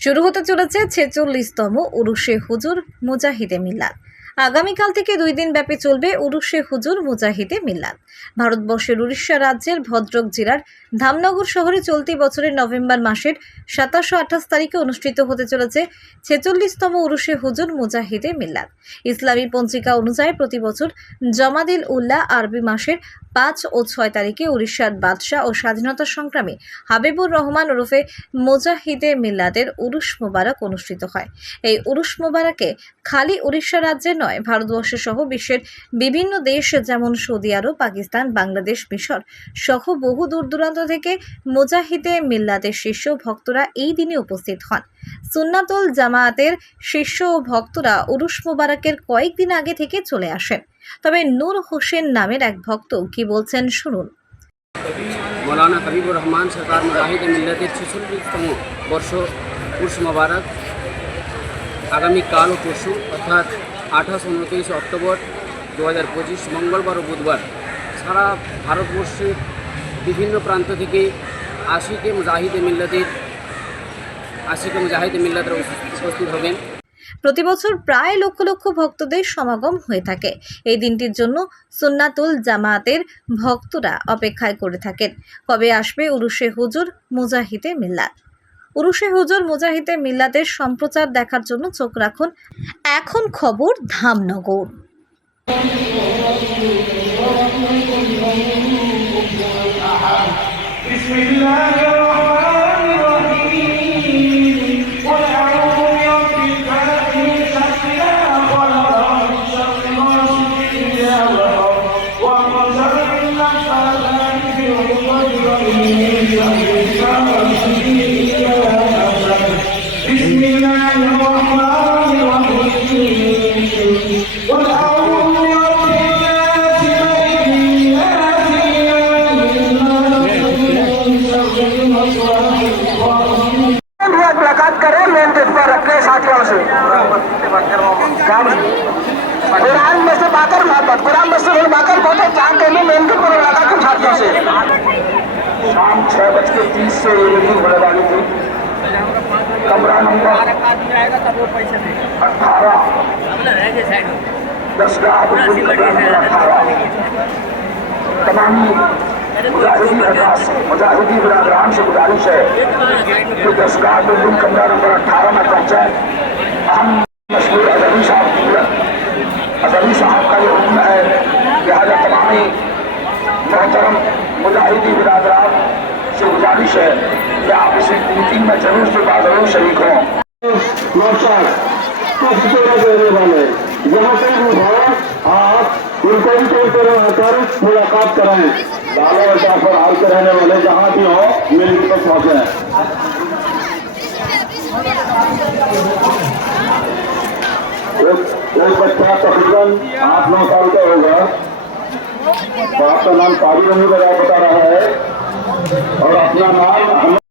শুরু হতে চলেছে ছেচল্লিশতম উরুশে হুজুর মুজাহিদে মিল্লাত আগামীকাল থেকে দুই দিন ব্যাপী চলবে উরুশে হুজুর মুজাহিদে মিল্লাত ভারতবর্ষের উড়িষ্যা রাজ্যের ভদ্রক জেলার ধামনগর শহরে চলতি বছরের নভেম্বর মাসের সাতাশ ও আঠাশ তারিখে অনুষ্ঠিত হতে চলেছে ছেচল্লিশতম উরুশে হুজুর মুজাহিদে মিল্লাত ইসলামী পঞ্জিকা অনুযায়ী প্রতি বছর জমাদিল উল্লাহ আরবি মাসের পাঁচ ও ছয় তারিখে উড়িষ্যার বাদশাহ ও স্বাধীনতা সংগ্রামী হাবিবুর রহমান ওরফে মুজাহিদে মিল্লাদের উরুশ মোবারক অনুষ্ঠিত হয়। এই উরুশ মোবারকে খালি উড়িষ্যা রাজ্যে নয় ভারতবর্ষ সহ বিশ্বের বিভিন্ন দেশ, যেমন সৌদি আরব, পাকিস্তান, বাংলাদেশ, মিশর সহ বহু দূর দূরান্ত থেকে মুজাহিদে মিল্লাদের শিষ্য ভক্তরা এই দিনে উপস্থিত হন। সুন্নাতুল জামায়াতের ও ভক্তরা উরুশ মোবারকের কয়েকদিন আগে থেকে চলে আসেন। তবে নূর হোসেন নামের এক ভক্ত কি বলছেন শুনুন। মৌলানা হাবিবুর রহমান সরকার মুজাহিদ মিল্লাতের ছেচল্লিশতম বর্ষ উর্স মোবারক আগামীকাল ও পরশু, অর্থাৎ আঠাশ, উনত্রিশ অক্টোবর দু হাজার পঁচিশ মঙ্গলবার ও বুধবার সারা ভারতবর্ষের বিভিন্ন প্রান্ত থেকে আশিকে মুজাহিদে মিল্লাতের, আশিকে মুজাহিদে মিল্লাতের উপস্থিত হবেন। প্রতি বছর প্রায় লক্ষ লক্ষ ভক্তদের সমাগম হয়ে থাকে। এই দিনটির জন্য সুন্নাতুল জামায়াতের ভক্তরা অপেক্ষায় করে থাকেন। কবে আসবে উরুশে হুজুর মুজাহিদে মিল্লাত? উরুশে হুজুর মুজাহিদে মিল্লাতের সম্প্রচার দেখার জন্য চোখ রাখুন এখন খবর ধামনগর بسم الله الرحمن الرحيم قل أعوذ برب الفلق من شر ما خلق ومن شر غاسق إذا وقب ومن شر النفاثات في العقد ومن شر मुलाकात करें मेन गेट पर अपने साथियों से कुरान में से बाकर मोहब्बत कुरान में से बाकर मोहब्बत जहाँ के लिए मेन पर मुलाकात कर साथियों से शाम छह बज के तीस से ये मीटिंग होने वाली थी कमरा नंबर अठारह दस अठारह तमामी मुजाहिदी बरादरान से गुजारिश है। कि दसगाह बिल्डिंग कमरा नंबर अठारह में पहुँचे हम मशहूर अजहरी साहब अजहरी साहब का ये हुक्म है लिहाजा तमामी मोहतरम मुजाहिदी बिरादरान से गुजारिश है कि आप इस मीटिंग में ज़रूर से ज़रूर शरीक हों। नौशाद कुछ देने वाले। से भी हो, आप उनको भी आकर मुलाकात कराएँ। अड्डा पर हाल के रहने वाले जहाँ भी हो पहुँचे एक बच्चा तकरीबन आठ, नौ साल का होगा। तो आपका नाम रही बता रहा है। और अपना नाम